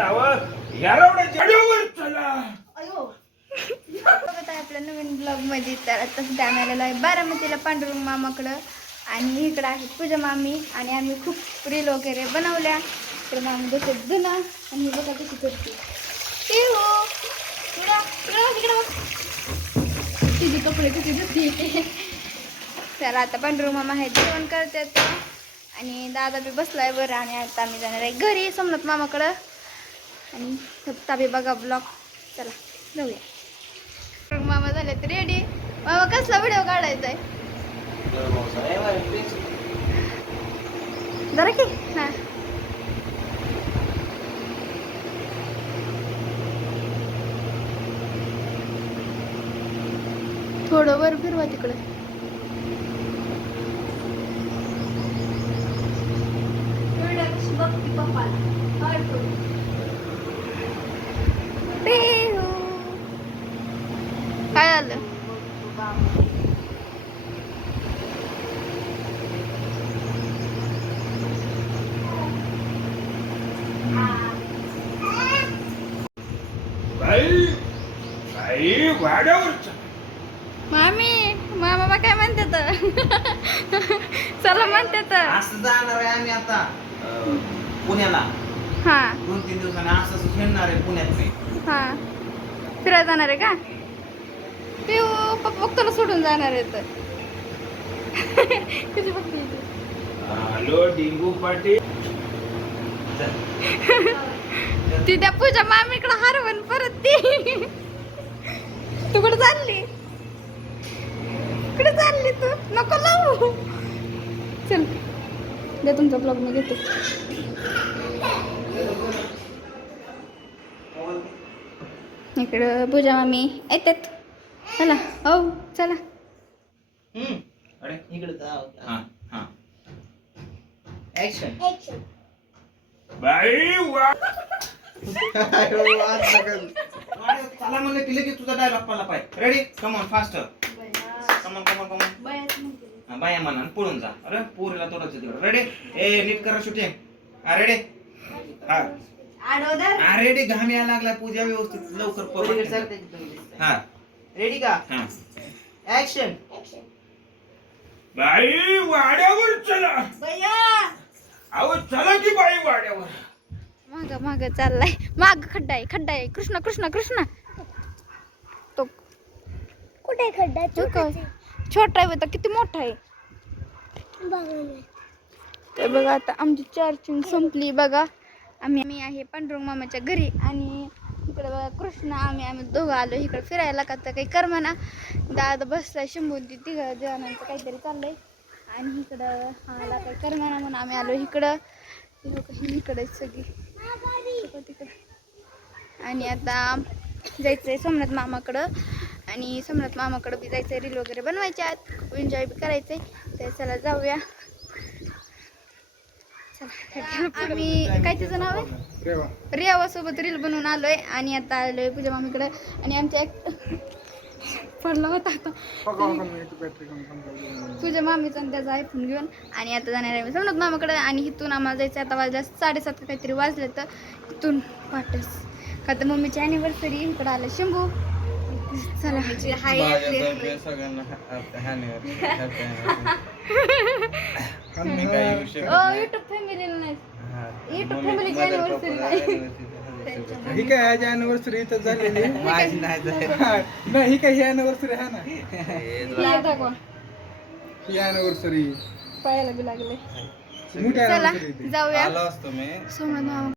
नावं यारवड्या जडीवर चला. बघत आहे आपल्या नवीन ब्लॉगमध्ये. तर आताच डॅम आलेला आहे बारामतीला पांडुरंग मामाकडं. आणि इकडं आहे पूजा मामी. आणि आम्ही खूप रील वगैरे बनवल्या. तर मामी जसे जुना. आणि बघा कशी करते ते हो. इकडं, तिचे कपडे कसे धुते तर आता पांडुरंग मामा आहेत जेवण करतात. आणि दादा बी बसलाय बरं आणि आता आम्ही जाणार आहे घरी सोमनाथ मामाकडं. आणि फक्त बघा ब्लॉग चला जाऊया मग मामा झाले तर रेडी मामा कसला व्हिडिओ काढायचा आहे जरा की. हा. थोडं वर फिरवा तिकडे. काय पप्पा वाड्यावर चला मामी मामा काय म्हणते तर? चला म्हणते तर. असं जाणार आहे आम्ही आता अं, पुण्याला. हा. दोन तीन दिवसांनी असं असं फिरणार आहे पुण्यात मी. हा. फिरायला जाणार आहे का? पप्पा बघ तुला सोडून जाणार आहे तर. कशी बघते ती? हॅलो डिंगू पाटील. ती त्या पूजा मामीकडे हरवून परत ती. तू कुठे चालली? कुठे चालली तू? नको लावू. चल दे तुमचा ब्लॉग मी घेते. इकडं पूजा मामी येतात. चला हो चला. हम्म. अरे इकडे हा हा. ऍक्शन बाई वा. चला म्हणलं की लगेच तुझा डायलॉग पडला पाहिजे. Ready come on faster come on come on come on बाया म्हणा पळून जा. अरे पोरीला तोडायचं तिकडे रेडी ए नीट करा शूटिंग हा रेडी हा. रेडी घाम यायला लागला पूजा व्यवस्थित. लवकर पकड हा. रेडी का? हा. ऍक्शन बाई वाड्यावर चला. अहो चला की बाई वाड्यावर. माग माग चाललाय. माग खड्डा आहे खड्डा आहे कृष्ण कृष्ण कृष्ण. तो कुठे खड्डा? तो काय? छोटा आहे तर किती मोठा आहे? तर बघा आता आमची चार्जिंग संपली. बघा आम्ही आम्ही आहे पांडुरंग मामाच्या घरी आणि इकडे बघा कृष्ण आम्ही आम्ही दोघं आलो इकडे फिरायला. का तर काही करमाना दादा बसलाय शंभून ती तिघं जणांचं काहीतरी चाललंय. आणि इकडं आला काही करमाना म्हणून आम्ही आलो इकडं. लोकं इकडे सगळी. तिकडं. आणि आता जायचंय सोमनाथ मामाकडं. आणि सोमनाथ मामाकडं बी जायचंय रील वगैरे बनवायचे आहेत. एन्जॉय बी करायचंय. तर चला जाऊया. आम्ही काय तिचं नाव आहे? रियावासोबत रील बनवून आलोय आणि आता आलोय पूजा मामीकडे. आणि आमच्या एक पडला होता आता पूजा मामीचा आणि त्याचा आयफोन घेऊन. आणि आता जाणार आहे मी समजत मामाकडे. आणि इथून आम्हाला जायचं आता वाजल्या साडेसात काहीतरी वाजले तर इथून वाटस. का तर मम्मीची अॅनिव्हर्सरी इकडं आलं. शंभू चला. युट्यूब फॅमिलीला नाही. युट्यूब फॅमिलीची अॅनिव्हर्सरी नाही. ही. काय आज अॅनिव्हर्सरी इथं झालेली माझी नाही. हा, नाही ही काय ही अॅनिव्हर्सरी आहे ना? हे दाखवा ही अॅनिव्हर्सरी पायाला बी लागले. मोठी चला अॅनिव्हर्सरी जाऊया. आलो असतो मी. सोमनाथ मामा.